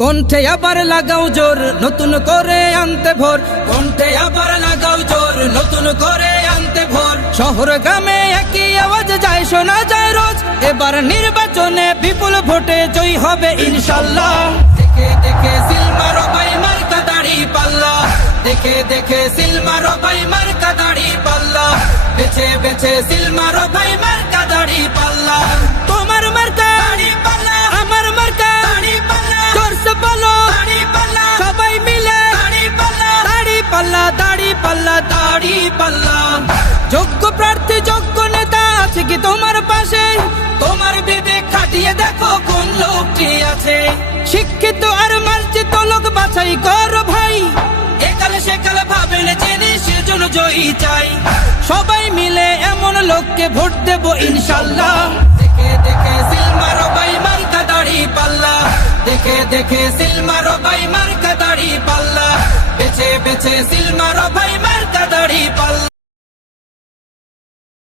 কণ্ঠে আবার লাগাও জোর নতুন করে আনতে ভোর, কণ্ঠে আবার লাগাও জোর নতুন করে আনতে ভোর। শহর গ্রামে একই আওয়াজ যায় শোনা যায় রোজ, এবার নির্বাচনে বিপুল ভোটে জয়ী হবে ইনশাল্লাহ। দেখে দেখে সিল মারো ভাই মার্কা দাড়ি পাল্লা, দেখে দেখে সিল মারো ভাই মার্কা দাড়ি পাল্লা, বেছে বেছে সিল মারো ভাই মার্কা দাড়ি পাল্লা। তোমার মার্কা দাড়ি পাল্লা, আমার মার্কা দাড়ি পাল্লা, জোরসে বলো দাড়ি পাল্লা, সবাই মিলে দাড়ি পাল্লা, দাড়ি পাল্লা, দাড়ি পাল্লা, দাড়ি পাল্লা। যোগ্য প্রার্থী যোগ্য নেতা আছে কি তোমার পাশে? তোমার বিবেক খাটিয়ে দেখো কোন লোকটি আছে। শিক্ষিত আর মার্জিত লোক বাছাই করো ভাই, একালে সেকালে ভাবেন জেনে সেজন্য জয়ী চাই। সবাই মিলে এমন লোককে ভোট দেব ইনশাল্লাহ। দেখে দেখে সিল মারো ভাই মার্কা দাড়ি পাল্লা, দেখে দেখে সিল মারো ভাই মার্কা দাড়ি পাল্লা, বেছে বেছে সিল মারো ভাই মার্কা দাড়ি পাল্লা।